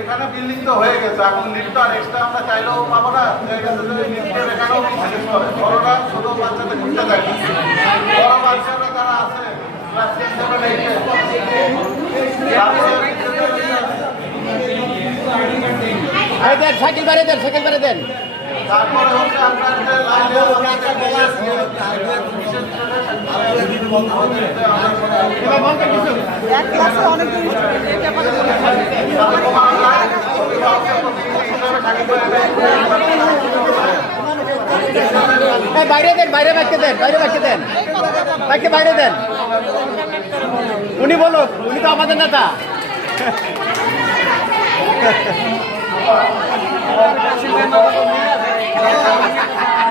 এখানে বিল্ডিং তো হয়ে গেছে, এখন লিফট তো আর এক্সট্রা আমরা চাইলেও পাবো না। লিফটের এখানেও বড়রা ছোট বাচ্চাদের ঘুরতে থাকে, বড় বাচ্চারা তারা আছে সাইকেল বাড়ি দেন, সাইকেল বাড়ি দেন। তারপরে হচ্ছে আপনার বাইরে দেন, বাইরে রাখতে দেন, বাইরে রাখতে দেন, বাইকে বাইরে দেন। উনি বলুক, উনি তো আমাদের নেতা।